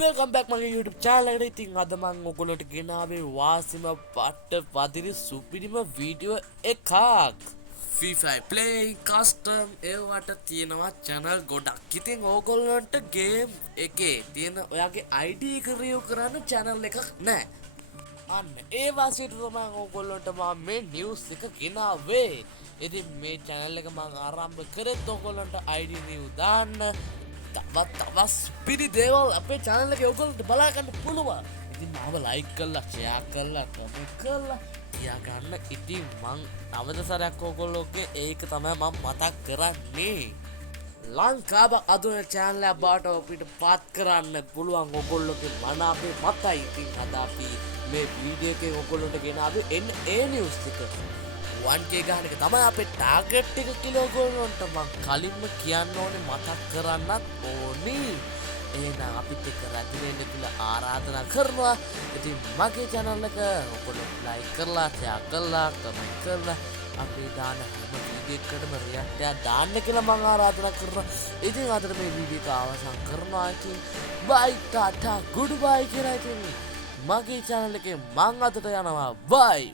Welcome back මගේ YouTube channel එකට. ඉතින් අද මම ඔයගොල්ලන්ට ගෙනාවේ වාසිම පට්ට පදිරි සුපිරිම වීඩියෝ එකක්. Free Fire playing custom ඒවට තියෙනවා channel ගොඩක්. ඉතින් ඕගොල්ලන්ට game එකේ තියෙන ඔයාගේ ID එක රියව් කරන්න channel එකක් නැහැ. අන්න ඒ වාසියට තමයි ඕගොල්ලන්ට මම මේ news එක ගෙනාවේ. ඉතින් මේ channel එක මම ආරම්භ කරත් ඕගොල්ලන්ට ID රියව් දාන්න තවත් පිරි දේවල් අපේ channel එකේ ඔයගොල්ලන්ට බලා ගන්න පුළුවන්. ඉතින් මාව like කරලා share කරලා comment කරලා තියාගන්න. ඉතින් මං අවදසරයක් ඔයගොල්ලෝගේ ඒක තමයි මම මතක් කරන්නේ. ලංකාව අදුන channel එක බාට අපිට පාත් කරන්න පුළුවන් ඔයගොල්ලෝගේ මන අපේ මතයි. ඉතින් අද අපි මේ වීඩියෝ එකේ ඔයගොල්ලන්ට ගෙනාවේ ඒ news එක 1k ගාන එක තමයි අපේ ටාගට් එක කියලා ඔයගොල්ලන්ට මම කලින්ම කියන්න ඕනේ මතක් කරන්නත් ඕනේ. එහෙනම් අපිත් එක්ක රැඳෙන්න කියලා ආරාධනා කරනවා. ඉතින් මගේ channel එක ඔයගොල්ලෝ like කරලා share කරලා comment කරලා අපි දාන හැම වීඩියෝ එකකටම react එකක් දාන්න කියලා මම ආරාධනා කරනවා. ඉතින් අදට මේ වීඩියෝ එක අවසන් කරනවා. ඉතින් bye tata goodbye කියලා ඉතින් මගේ channel එකේ මං අදට යනවා bye.